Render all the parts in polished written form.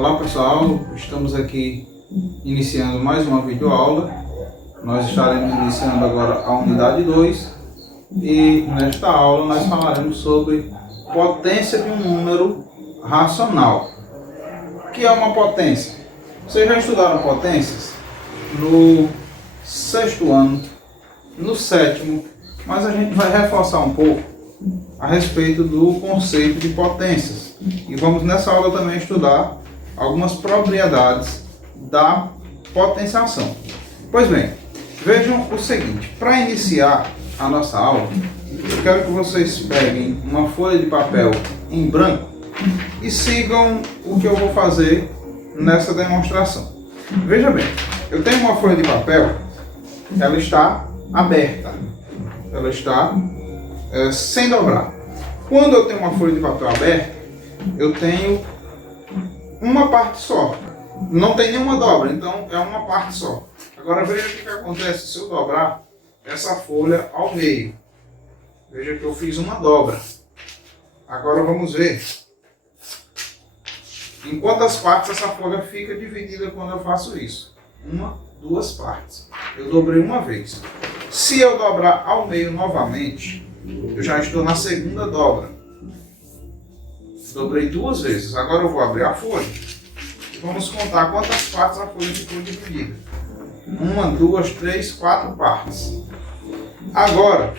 Olá pessoal, estamos aqui iniciando mais uma videoaula. Nós estaremos iniciando agora a unidade 2 e nesta aula nós falaremos sobre potência de um número racional. O que é uma potência? Vocês já estudaram potências no sexto ano, no sétimo, mas a gente vai reforçar um pouco a respeito do conceito de potências. E vamos nessa aula também estudar algumas propriedades da potenciação. Pois bem, vejam o seguinte, para iniciar a nossa aula, eu quero que vocês peguem uma folha de papel em branco e sigam o que eu vou fazer nessa demonstração. Veja bem, eu tenho uma folha de papel, ela está aberta, ela está sem dobrar. Quando eu tenho uma folha de papel aberta, eu tenho uma parte só. Não tem nenhuma dobra, então é uma parte só. Agora veja o que acontece se eu dobrar essa folha ao meio. Veja que eu fiz uma dobra. Agora vamos ver em quantas partes essa folha fica dividida quando eu faço isso. Uma, duas partes. Eu dobrei uma vez. Se eu dobrar ao meio novamente, eu já estou na segunda dobra. Dobrei duas vezes. Agora eu vou abrir a folha e vamos contar quantas partes a folha ficou dividida. Uma, duas, três, quatro partes. Agora,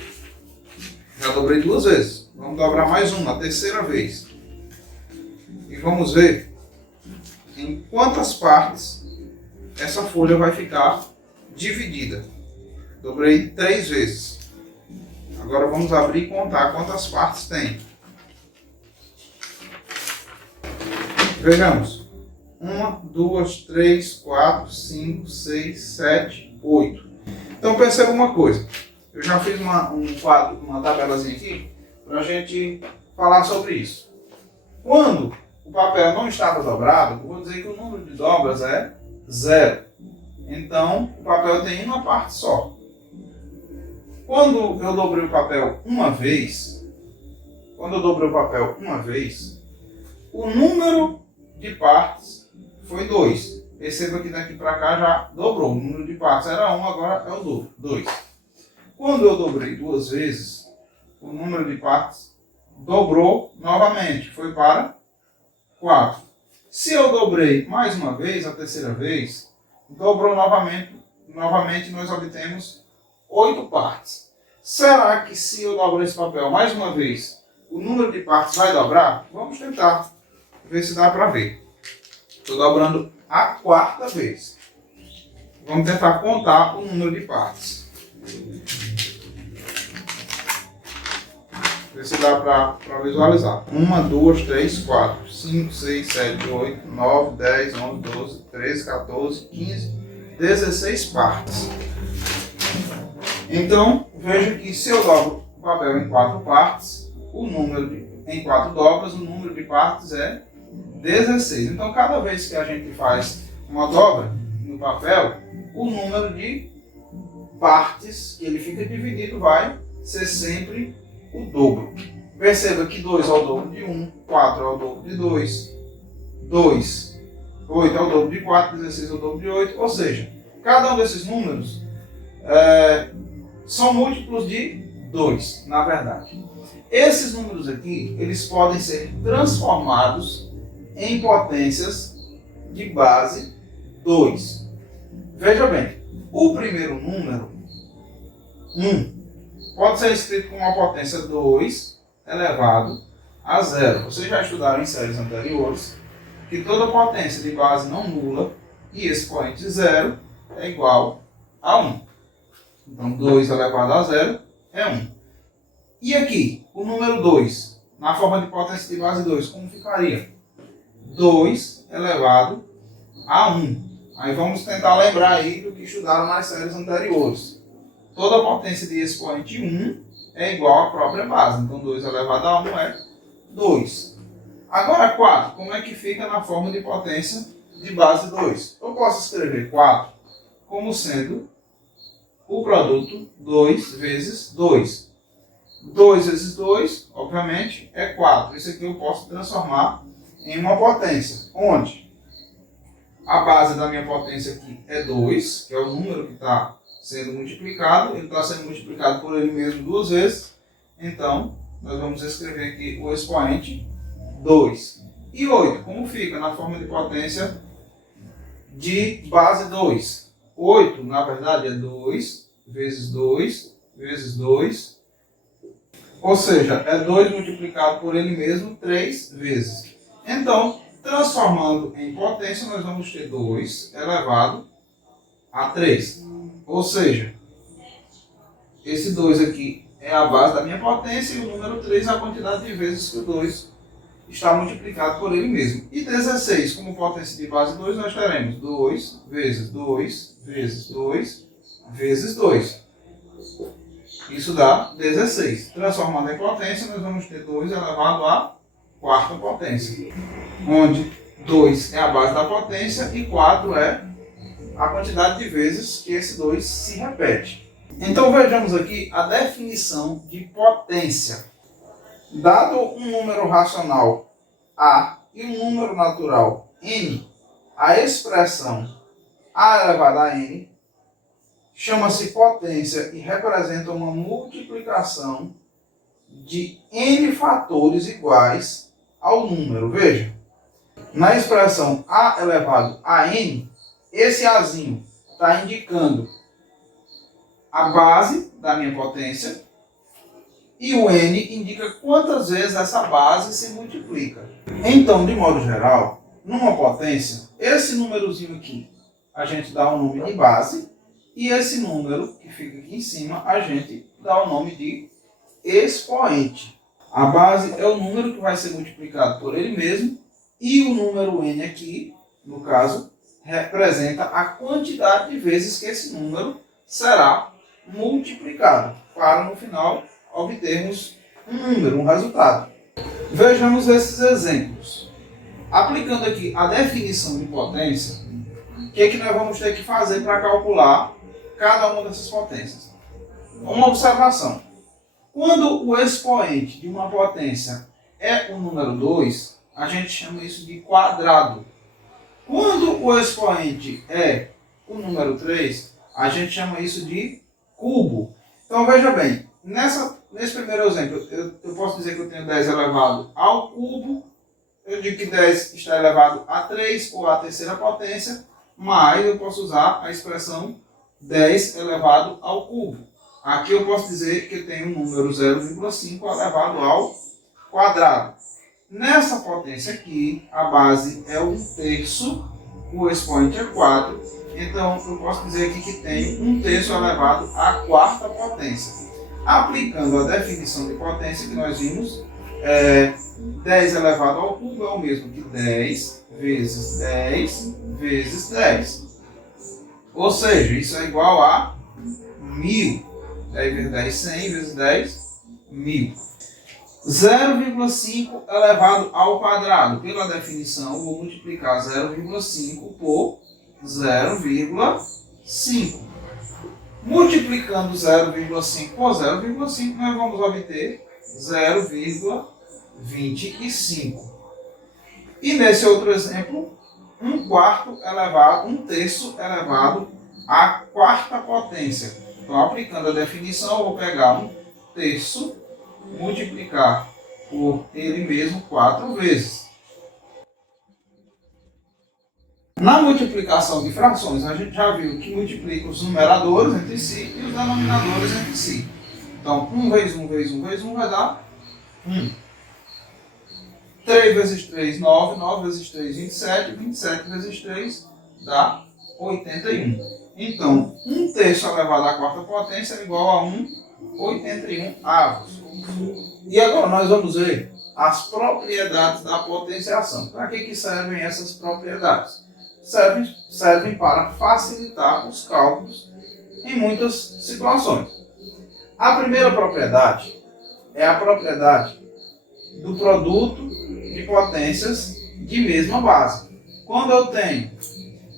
já dobrei duas vezes. Vamos dobrar mais uma, a terceira vez. E vamos ver em quantas partes essa folha vai ficar dividida. Dobrei três vezes. Agora vamos abrir e contar quantas partes tem. Vejamos. 1, 2, 3, 4, 5, 6, 7, 8. Então perceba uma coisa. Eu já fiz um quadro, uma tabelazinha aqui, para a gente falar sobre isso. Quando o papel não estava dobrado, eu vou dizer que o número de dobras é 0. Então o papel tem uma parte só. Quando eu dobrei o papel uma vez, o número de partes foi 2. Perceba que daqui para cá já dobrou. O número de partes era 1, agora é o dobro, 2. Quando eu dobrei duas vezes, o número de partes dobrou novamente, foi para 4. Se eu dobrei mais uma vez, a terceira vez, dobrou novamente nós obtemos 8 partes. Será que se eu dobrar esse papel mais uma vez, o número de partes vai dobrar? Vamos tentar ver se dá para ver. Estou dobrando a quarta vez. Vamos tentar contar o número de partes. Ver se dá para visualizar. 1, 2, 3, 4, 5, 6, 7, 8, 9, 10, 11, 12, 13, 14, 15, 16 partes. Então, veja que se eu dobro o papel em 4 partes, em 4 dobras, o número de partes é 16. Então, cada vez que a gente faz uma dobra no papel, o número de partes que ele fica dividido vai ser sempre o dobro. Perceba que 2 é o dobro de 1, 4 é o dobro de 2, 8 é o dobro de 4, 16 é o dobro de 8. Ou seja, cada um desses números são múltiplos de 2, na verdade. Esses números aqui, eles podem ser transformados em potências de base 2. Veja bem, o primeiro número, 1, pode ser escrito com uma potência 2 elevado a 0. Vocês já estudaram em séries anteriores que toda potência de base não nula e expoente 0 é igual a 1. Então 2 elevado a 0 é 1. E aqui, o número 2, na forma de potência de base 2, como ficaria? 2 elevado a 1. Aí vamos tentar lembrar aí do que estudaram nas séries anteriores. Toda potência de expoente 1 é igual à própria base. Então 2 elevado a 1 é 2. Agora 4, como é que fica na forma de potência de base 2? Eu posso escrever 4 como sendo o produto 2 vezes 2. 2 vezes 2, obviamente, é 4. Isso aqui eu posso transformar em uma potência. Onde? A base da minha potência aqui é 2, que é o número que está sendo multiplicado. Ele está sendo multiplicado por ele mesmo 2 vezes. Então, nós vamos escrever aqui o expoente 2. E 8, como fica na forma de potência de base 2? 8, na verdade, é 2 vezes 2 vezes 2. Ou seja, é 2 multiplicado por ele mesmo 3 vezes. Então, transformando em potência, nós vamos ter 2 elevado a 3. Ou seja, esse 2 aqui é a base da minha potência e o número 3 é a quantidade de vezes que o 2 está multiplicado por ele mesmo. E 16, como potência de base 2, nós teremos 2 vezes 2 vezes 2 vezes 2. Isso dá 16. Transformando em potência, nós vamos ter 2 elevado à quarta potência, onde 2 é a base da potência e 4 é a quantidade de vezes que esse 2 se repete. Então vejamos aqui a definição de potência. Dado um número racional A e um número natural N, a expressão A elevado a N chama-se potência e representa uma multiplicação de N fatores iguais ao número. Veja, na expressão A elevado a N, esse Azinho está indicando a base da minha potência e o N indica quantas vezes essa base se multiplica. Então, de modo geral, numa potência, esse númerozinho aqui a gente dá o nome de base e esse número que fica aqui em cima a gente dá o nome de expoente. A base é o número que vai ser multiplicado por ele mesmo e o número N aqui, no caso, representa a quantidade de vezes que esse número será multiplicado para no final obtermos um número, um resultado. Vejamos esses exemplos. Aplicando aqui a definição de potência, o que nós vamos ter que fazer para calcular cada uma dessas potências? Uma observação. Quando o expoente de uma potência é o número 2, a gente chama isso de quadrado. Quando o expoente é o número 3, a gente chama isso de cubo. Então veja bem, nesse primeiro exemplo, eu posso dizer que eu tenho 10 elevado ao cubo, eu digo que 10 está elevado a 3 ou à terceira potência, mas eu posso usar a expressão 10 elevado ao cubo. Aqui eu posso dizer que eu tenho um número 0,5 elevado ao quadrado. Nessa potência aqui, a base é 1/3, o expoente é 4, então eu posso dizer aqui que tem 1/3 elevado à quarta potência. Aplicando a definição de potência que nós vimos, 10 elevado ao cubo é o mesmo que 10 vezes 10 vezes 10. Ou seja, isso é igual a 1000. 10 vezes 10, 100 vezes 10, 1000. 0,5 elevado ao quadrado. Pela definição, eu vou multiplicar 0,5 por 0,5. Multiplicando 0,5 por 0,5, nós vamos obter 0,25. E nesse outro exemplo, 1/3 elevado à quarta potência. Então, aplicando a definição, eu vou pegar 1/3, multiplicar por ele mesmo 4 vezes. Na multiplicação de frações, a gente já viu que multiplica os numeradores entre si e os denominadores entre si. Então, 1 vezes 1 vezes 1 vezes 1 vai dar 1. 3 vezes 3, 9. 9 vezes 3, 27. 27 vezes 3 dá 81. Então, 1/3 elevado à quarta potência é igual a 1/81 avos. E agora nós vamos ver as propriedades da potenciação. Para que servem essas propriedades? Servem para facilitar os cálculos em muitas situações. A primeira propriedade é a propriedade do produto de potências de mesma base. Quando eu tenho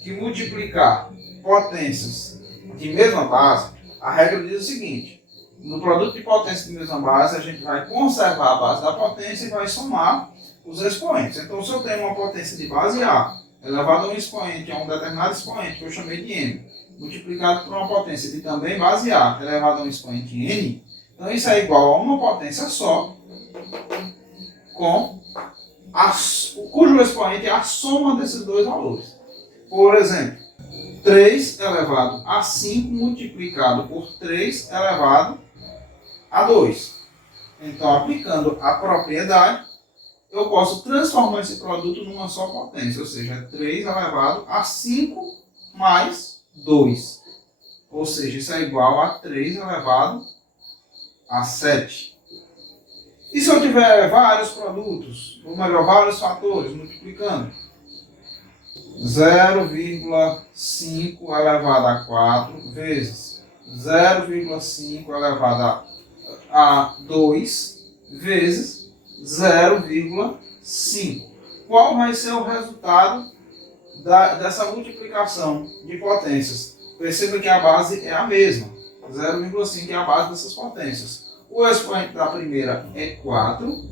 que multiplicar potências de mesma base, a regra diz o seguinte: no produto de potência de mesma base, a gente vai conservar a base da potência e vai somar os expoentes. Então, se eu tenho uma potência de base A elevado a um expoente, a um determinado expoente, que eu chamei de m, multiplicado por uma potência de também base A, elevado a um expoente n, então isso é igual a uma potência só, cujo expoente é a soma desses dois valores. Por exemplo, 3 elevado a 5 multiplicado por 3 elevado a 2. Então, aplicando a propriedade, eu posso transformar esse produto numa só potência, ou seja, 3 elevado a 5 mais 2. Ou seja, isso é igual a 3 elevado a 7. E se eu tiver vários produtos, ou melhor, vários fatores, multiplicando, 0,5 elevado a 4 vezes 0,5 elevado a 2 vezes 0,5. Qual vai ser o resultado dessa multiplicação de potências? Perceba que a base é a mesma. 0,5 é a base dessas potências. O expoente da primeira é 4,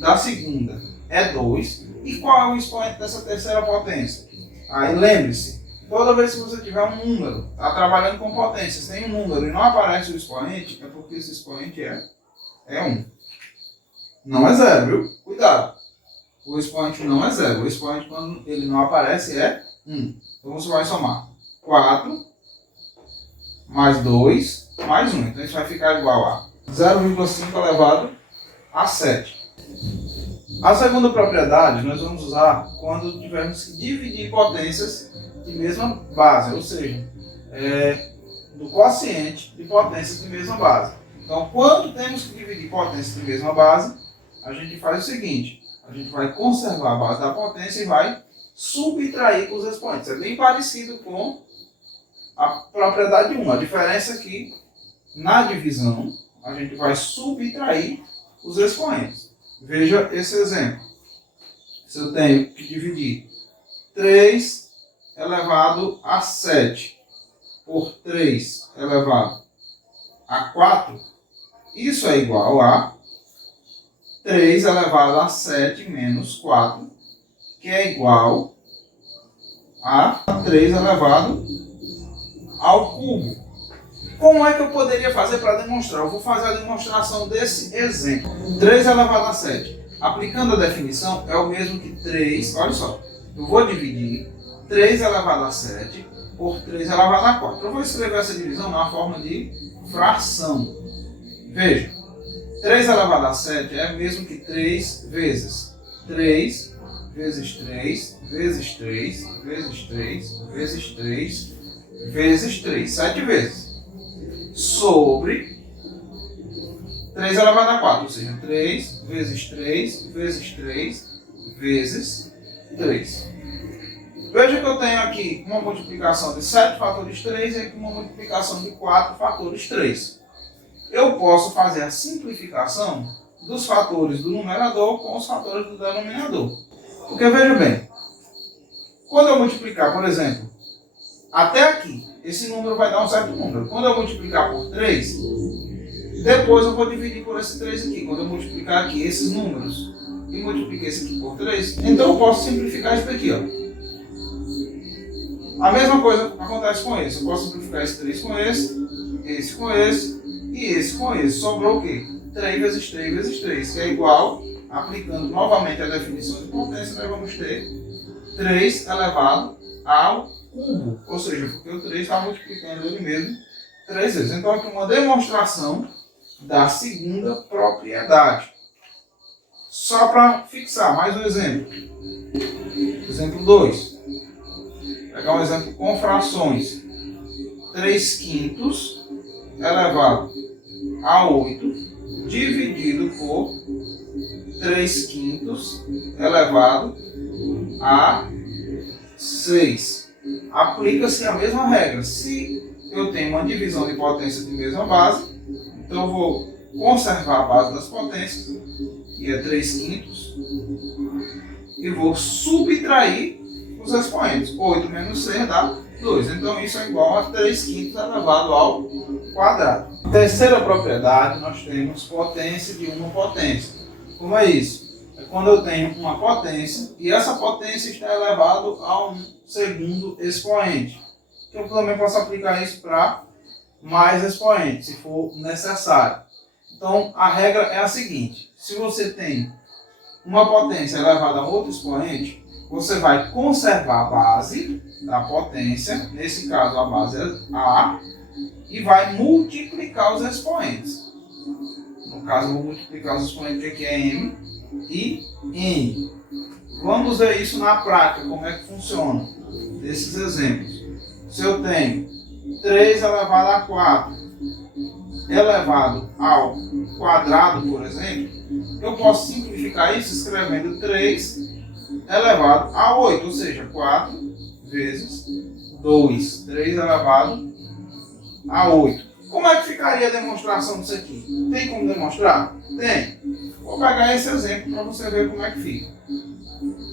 da segunda é 2. E qual é o expoente dessa terceira potência? Aí lembre-se, toda vez que você tiver um número, está trabalhando com potências, tem um número e não aparece o expoente, é porque esse expoente é 1. Não é 0, viu? Cuidado. O expoente não é 0. O expoente, quando ele não aparece, é 1. Então você vai somar 4 mais 2 mais 1. Então isso vai ficar igual a 0,5 elevado a 7. A segunda propriedade nós vamos usar quando tivermos que dividir potências de mesma base, ou seja, do quociente de potências de mesma base. Então, quando temos que dividir potências de mesma base, a gente faz o seguinte: a gente vai conservar a base da potência e vai subtrair os expoentes. É bem parecido com a propriedade 1. A diferença é que na divisão a gente vai subtrair os expoentes. Veja esse exemplo. Se eu tenho que dividir 3 elevado a 7 por 3 elevado a 4, isso é igual a 3 elevado a 7 menos 4, que é igual a 3 elevado ao cubo. Como é que eu poderia fazer para demonstrar? Eu vou fazer a demonstração desse exemplo. 3 elevado a 7. Aplicando a definição, é o mesmo que 3, olha só, eu vou dividir 3 elevado a 7 por 3 elevado a 4. Eu vou escrever essa divisão na forma de fração. Veja, 3 elevado a 7 é o mesmo que 3 vezes 3 vezes 3 vezes 3 vezes 3 vezes 3 vezes 3, 7 vezes. Sobre 3 elevado a 4, ou seja, 3 vezes 3 vezes 3 vezes 3. Veja que eu tenho aqui uma multiplicação de 7 fatores 3 e aqui uma multiplicação de 4 fatores 3. Eu posso fazer a simplificação dos fatores do numerador com os fatores do denominador. Porque veja bem, quando eu multiplicar, por exemplo, até aqui, esse número vai dar um certo número. Quando eu multiplicar por 3, depois eu vou dividir por esse 3 aqui. Quando eu multiplicar aqui esses números e multiplicar esse aqui por 3, então eu posso simplificar isso daqui, ó. A mesma coisa acontece com esse. Eu posso simplificar esse 3 com esse com esse e esse com esse. Sobrou o quê? 3 vezes 3 vezes 3, que é igual, aplicando novamente a definição de potência, nós vamos ter 3 elevado ao cubo. Ou seja, porque o 3 está multiplicando ele mesmo 3 vezes. Então aqui uma demonstração da segunda propriedade. Só para fixar, mais um exemplo. Exemplo 2. Vou pegar um exemplo com frações. 3 quintos elevado a 8 dividido por 3 quintos elevado a 6. Aplica-se a mesma regra. Se eu tenho uma divisão de potência de mesma base, então eu vou conservar a base das potências, que é 3 quintos, e vou subtrair os expoentes. 8 menos 6 dá 2. Então isso é igual a 3 quintos elevado ao quadrado. Terceira propriedade, nós temos potência de uma potência. Como é isso? É quando eu tenho uma potência e essa potência está elevada a um segundo expoente. Eu também posso aplicar isso para mais expoentes, se for necessário. Então, a regra é a seguinte: se você tem uma potência elevada a outro expoente, você vai conservar a base da potência, nesse caso a base é A, e vai multiplicar os expoentes. No caso, eu vou multiplicar os expoentes, que aqui é M e N. Vamos ver isso na prática, como é que funciona esses exemplos. Se eu tenho 3 elevado a 4 elevado ao quadrado, por exemplo, eu posso simplificar isso escrevendo 3 elevado a 8, ou seja, 4 vezes 2. 3 elevado a 8. Como é que ficaria a demonstração disso aqui? Tem como demonstrar? Tem. Vou pegar esse exemplo para você ver como é que fica.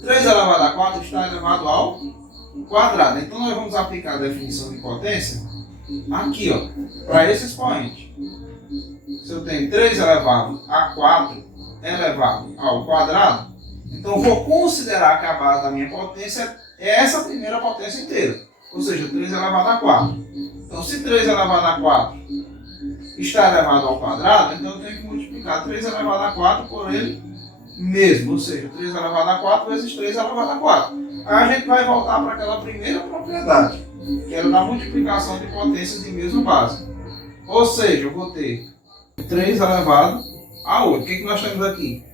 3 elevado a 4 está elevado ao quadrado. Então nós vamos aplicar a definição de potência aqui, ó, para esse expoente. Se eu tenho 3 elevado a 4 elevado ao quadrado, então eu vou considerar que a base da minha potência é essa primeira potência inteira. Ou seja, 3 elevado a 4. Então, se 3 elevado a 4 está elevado ao quadrado, então eu tenho que multiplicar 3 elevado a 4 por ele mesmo. Ou seja, 3 elevado a 4 vezes 3 elevado a 4. Aí a gente vai voltar para aquela primeira propriedade, que era da multiplicação de potências de mesma base. Ou seja, eu vou ter 3 elevado a 8. O que nós temos aqui?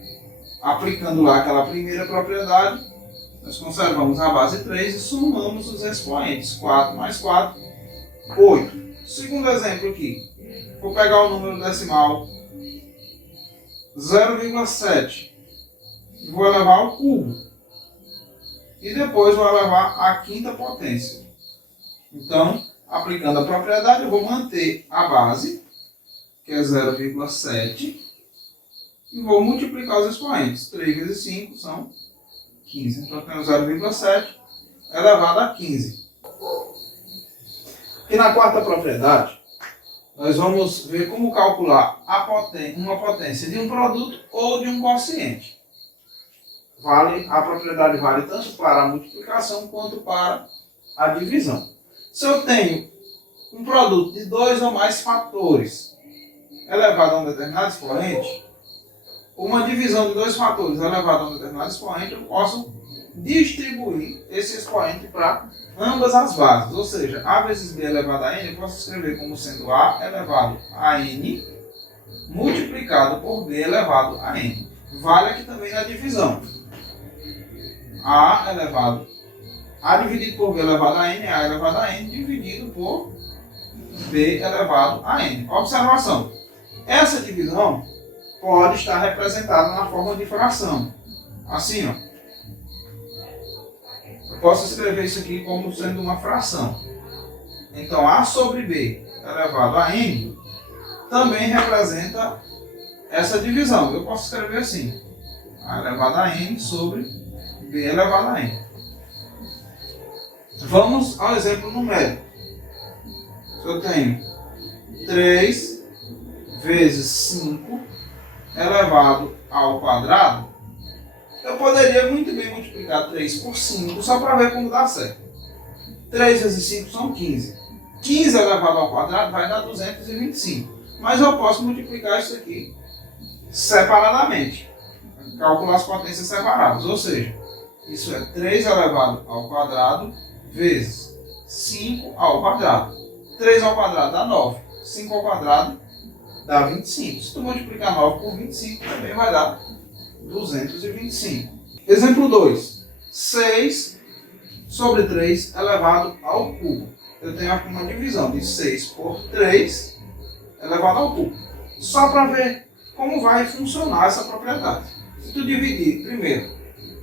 Aplicando lá aquela primeira propriedade, nós conservamos a base 3 e somamos os expoentes. 4 mais 4, 8. Segundo exemplo aqui. Vou pegar o número decimal 0,7 e vou elevar ao cubo. E depois vou elevar à quinta potência. Então, aplicando a propriedade, eu vou manter a base, que é 0,7, e vou multiplicar os expoentes. 3 vezes 5 são 15. Então, eu tenho 0,7 elevado a 15. E na quarta propriedade, nós vamos ver como calcular uma potência de um produto ou de um quociente. A propriedade vale tanto para a multiplicação quanto para a divisão. Se eu tenho um produto de 2 ou mais fatores elevado a um determinado expoente, uma divisão de 2 fatores elevado a um determinado expoente, eu posso distribuir esse expoente para ambas as bases. Ou seja, A vezes B elevado a N, eu posso escrever como sendo A elevado a N multiplicado por B elevado a N. Vale aqui também na divisão. A dividido por B elevado a N, A elevado a N dividido por B elevado a N. Observação. Essa divisão pode estar representada na forma de fração. Assim, ó. Eu posso escrever isso aqui como sendo uma fração. Então, A sobre B elevado a N também representa essa divisão. Eu posso escrever assim. A elevado a N sobre B elevado a N. Vamos ao exemplo numérico. Se eu tenho 3 vezes 5 elevado ao quadrado, eu poderia muito bem multiplicar 3 por 5 só para ver como dá certo. 3 vezes 5 são 15. 15 elevado ao quadrado vai dar 225. Mas eu posso multiplicar isso aqui separadamente. Calcular as potências separadas. Ou seja, isso é 3 elevado ao quadrado vezes 5 ao quadrado. 3 ao quadrado dá 9. 5 ao quadrado dá 25. Se tu multiplicar 9 por 25, também vai dar 225. Exemplo 2. 6 sobre 3 elevado ao cubo. Eu tenho aqui uma divisão de 6 por 3 elevado ao cubo. Só para ver como vai funcionar essa propriedade. Se tu dividir primeiro,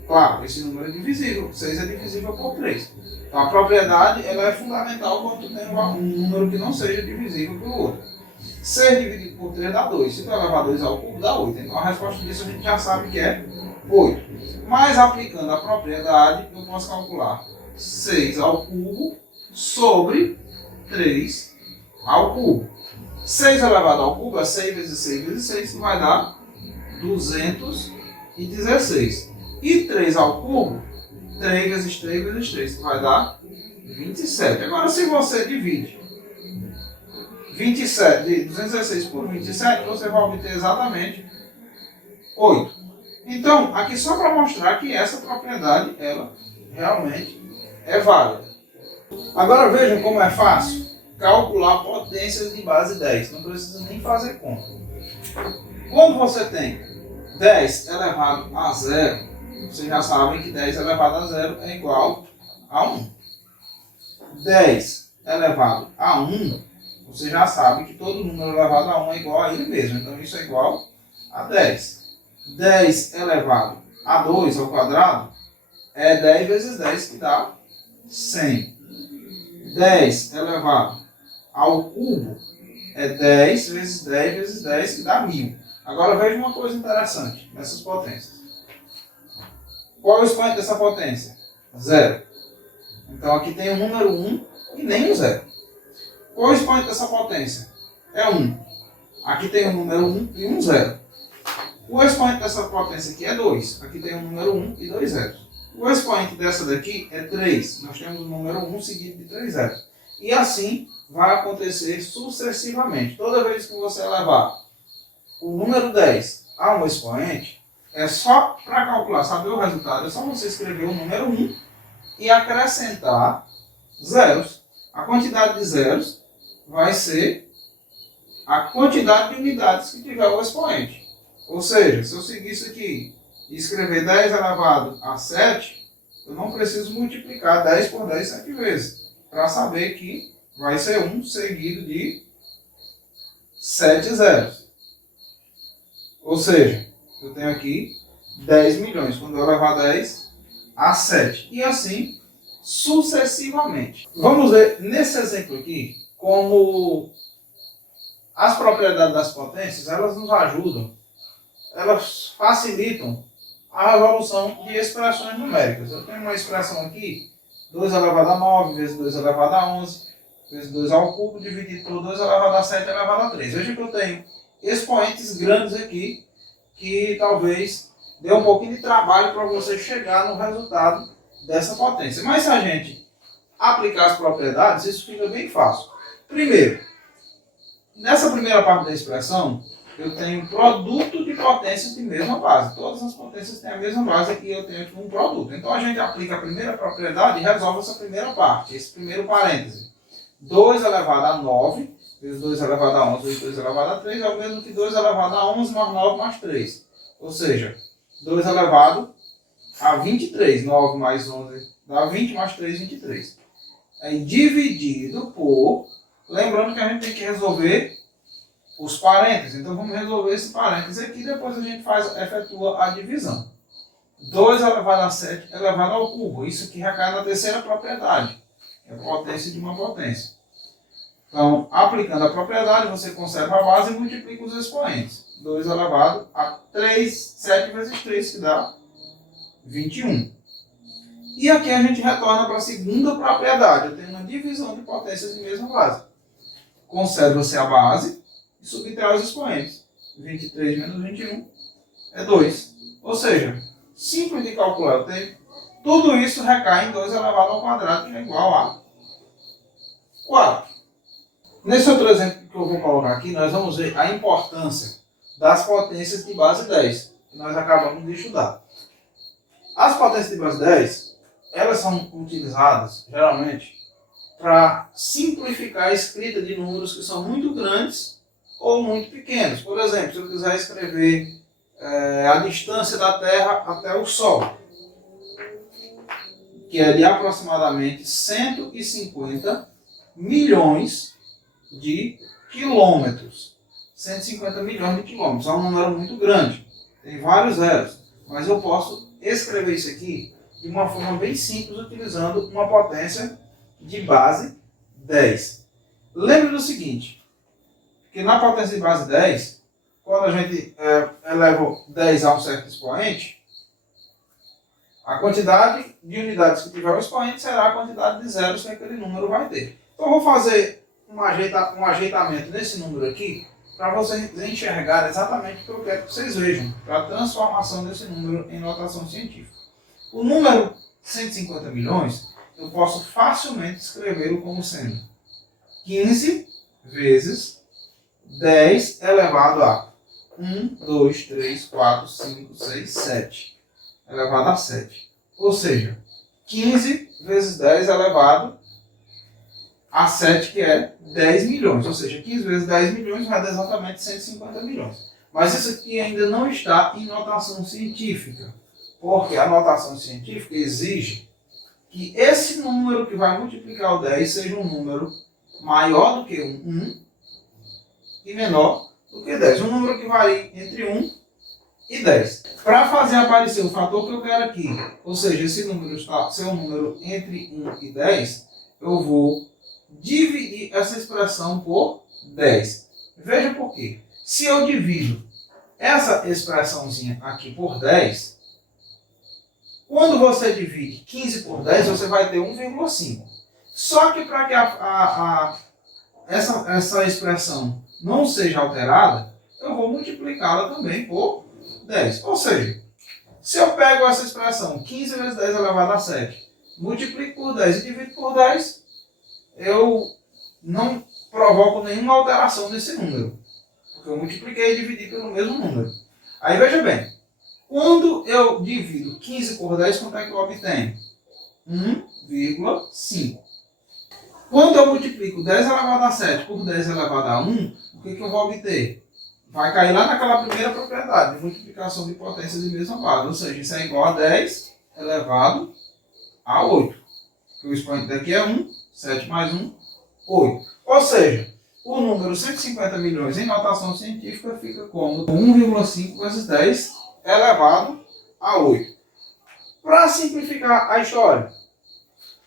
claro, esse número é divisível. 6 é divisível por 3. Então a propriedade ela é fundamental quando tu tem um número que não seja divisível pelo outro. 6 dividido por 3 dá 2. Se tu levar 2 ao cubo, dá 8. Então a resposta disso a gente já sabe que é 8. Mas aplicando a propriedade, eu posso calcular 6 ao cubo sobre 3 ao cubo. 6 elevado ao cubo é 6 vezes 6 vezes 6, que vai dar 240. e 16. E 3 ao cubo, 3 vezes 3 vezes 3, que vai dar 27. Agora, se você divide 216 por 27, você vai obter exatamente 8. Então, aqui só para mostrar que essa propriedade, ela realmente é válida. Agora vejam como é fácil calcular potências de base 10. Não precisa nem fazer conta. Quando você tem 10 elevado a 0, vocês já sabem que 10 elevado a 0 é igual a 1. 10 elevado a 1, você já sabe que todo número elevado a 1 é igual a ele mesmo. Então isso é igual a 10. 10 elevado a 2 ao quadrado é 10 vezes 10, que dá 100. 10 elevado ao cubo é 10 vezes 10 vezes 10, que dá 1000. Agora veja uma coisa interessante nessas potências. Qual é o expoente dessa potência? 0. Então aqui tem o número 1 e nem o 0. Qual é o expoente dessa potência? É 1. Aqui tem o número 1 e um 0. O expoente dessa potência aqui é 2. Aqui tem o número 1 e 2 zeros. O expoente dessa daqui é 3. Nós temos o número 1 seguido de 3 zeros. E assim vai acontecer sucessivamente. Toda vez que você levar o número 10 a um expoente, é só para calcular, saber o resultado, é só você escrever o número 1 e acrescentar zeros. A quantidade de zeros vai ser a quantidade de unidades que tiver o expoente. Ou seja, se eu seguir isso aqui e escrever 10 elevado a 7, eu não preciso multiplicar 10 por 10 7 vezes, para saber que vai ser 1 seguido de 7 zeros. Ou seja, eu tenho aqui 10 milhões, quando eu levar 10 a 7. E assim sucessivamente. Vamos ver nesse exemplo aqui como as propriedades das potências, elas nos ajudam, elas facilitam a resolução de expressões numéricas. Eu tenho uma expressão aqui, 2 elevado a 9 vezes 2 elevado a 11 vezes 2 ao cubo dividido por 2 elevado a 7 elevado a 3. Veja que eu tenho expoentes grandes aqui que talvez dê um pouquinho de trabalho para você chegar no resultado dessa potência. Mas se a gente aplicar as propriedades, isso fica bem fácil. Primeiro, nessa primeira parte da expressão, eu tenho produto de potências de mesma base. Todas as potências têm a mesma base e eu tenho aqui um produto. Então a gente aplica a primeira propriedade e resolve essa primeira parte, esse primeiro parêntese. 2 elevado a 9 vezes 2 elevado a 11 vezes 2 elevado a 3 é o mesmo que 2 elevado a 11 mais 9 mais 3. Ou seja, 2 elevado a 23. 9 mais 11 dá 20, mais 3, 23. Aí dividido por... Lembrando que a gente tem que resolver os parênteses. Então vamos resolver esse parêntese aqui, depois a gente efetua a divisão. 2 elevado a 7 elevado ao cubo. Isso aqui recai na terceira propriedade. É a potência de uma potência. Então, aplicando a propriedade, você conserva a base e multiplica os expoentes. 2 elevado a 3, 7 vezes 3, que dá 21. E aqui a gente retorna para a segunda propriedade. Eu tenho uma divisão de potências de mesma base. Conserva-se a base e subtrai os expoentes. 23 menos 21 é 2. Ou seja, simples de calcular. Eu tenho, tudo isso recai em 2 elevado ao quadrado, que é igual a 4. Nesse outro exemplo que eu vou colocar aqui, nós vamos ver a importância das potências de base 10, que nós acabamos de estudar. As potências de base 10, elas são utilizadas, geralmente, para simplificar a escrita de números que são muito grandes ou muito pequenos. Por exemplo, se eu quiser escrever a distância da Terra até o Sol, que é de aproximadamente 150 milhões de quilômetros. 150 milhões de quilômetros. É um número muito grande. Tem vários zeros. Mas eu posso escrever isso aqui de uma forma bem simples, utilizando uma potência de base 10. Lembre do seguinte, que na potência de base 10, quando a gente eleva 10 a um certo expoente, a quantidade de unidades que tiver o expoente será a quantidade de zeros que aquele número vai ter. Então eu vou fazer um ajeitamento nesse número aqui, para vocês enxergarem exatamente o que eu quero que vocês vejam, para a transformação desse número em notação científica. O número 150 milhões, eu posso facilmente escrevê-lo como sendo 15 vezes 10 elevado a 1, 2, 3, 4, 5, 6, 7 elevado a 7. Ou seja, 15 vezes 10 elevado a 7, que é 10 milhões. Ou seja, 15 vezes 10 milhões vai dar exatamente 150 milhões. Mas isso aqui ainda não está em notação científica. Porque a notação científica exige que esse número que vai multiplicar o 10 seja um número maior do que 1 e menor do que 10. Um número que varie entre 1 e 10. Para fazer aparecer o fator que eu quero aqui, ou seja, esse número está ser um número entre 1 e 10, eu vou dividir essa expressão por 10. Veja por quê. Se eu divido essa expressãozinha aqui por 10, quando você divide 15 por 10, você vai ter 1,5. Só que para que essa expressão não seja alterada, eu vou multiplicá-la também por 10. Ou seja, se eu pego essa expressão 15 vezes 10 elevado a 7, multiplico por 10 e divido por 10, eu não provoco nenhuma alteração nesse número. Porque eu multipliquei e dividi pelo mesmo número. Aí veja bem, quando eu divido 15 por 10, quanto é que eu obtenho? 1,5. Quando eu multiplico 10 elevado a 7 por 10 elevado a 1, o que eu vou obter? Vai cair lá naquela primeira propriedade de multiplicação de potências de mesma base. Ou seja, isso é igual a 10 elevado a 8. O expoente daqui é 1, 7 mais 1, 8. Ou seja, o número 150 milhões em notação científica fica como 1,5 vezes 10 elevado a 8. Para simplificar a história,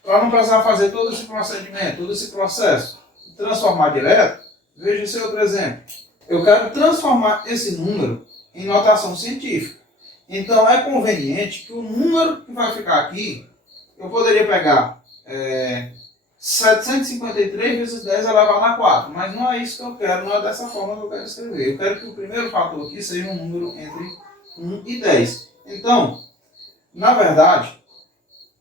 para não precisar fazer todo esse procedimento, todo esse processo, transformar direto, veja esse outro exemplo. Eu quero transformar esse número em notação científica. Então é conveniente que o número que vai ficar aqui, eu poderia pegar 753 vezes 10 elevado a 4, mas não é isso que eu quero, não é dessa forma que eu quero escrever. Eu quero que o primeiro fator aqui seja um número entre 1 e 10. Então, na verdade,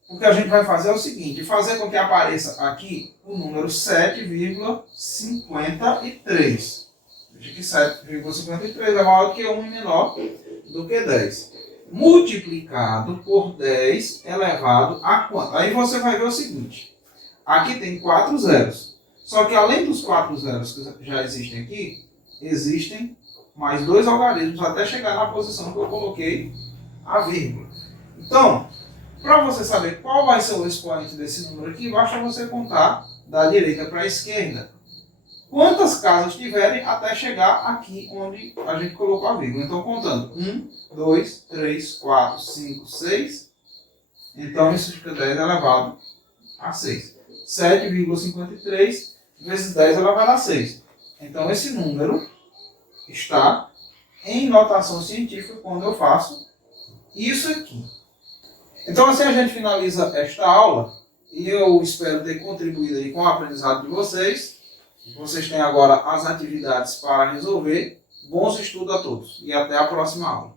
o que a gente vai fazer é o seguinte, fazer com que apareça aqui o número 7,53. Veja que 7,53 é maior do que 1 e menor do que 10. Multiplicado por 10 elevado a quanto? Aí você vai ver o seguinte, aqui tem 4 zeros. Só que além dos 4 zeros que já existem aqui, existem mais 2 algarismos até chegar na posição que eu coloquei a vírgula. Então, para você saber qual vai ser o expoente desse número aqui, basta você contar da direita para a esquerda quantas casas tiverem até chegar aqui onde a gente colocou a vírgula. Então, contando 1, 2, 3, 4, 5, 6. Então, isso fica 10 elevado a 6. 7,53 vezes 10 elevado a 6. Então, esse número está em notação científica quando eu faço isso aqui. Então, assim a gente finaliza esta aula e eu espero ter contribuído aí com o aprendizado de vocês. Vocês têm agora as atividades para resolver. Bons estudos a todos e até a próxima aula.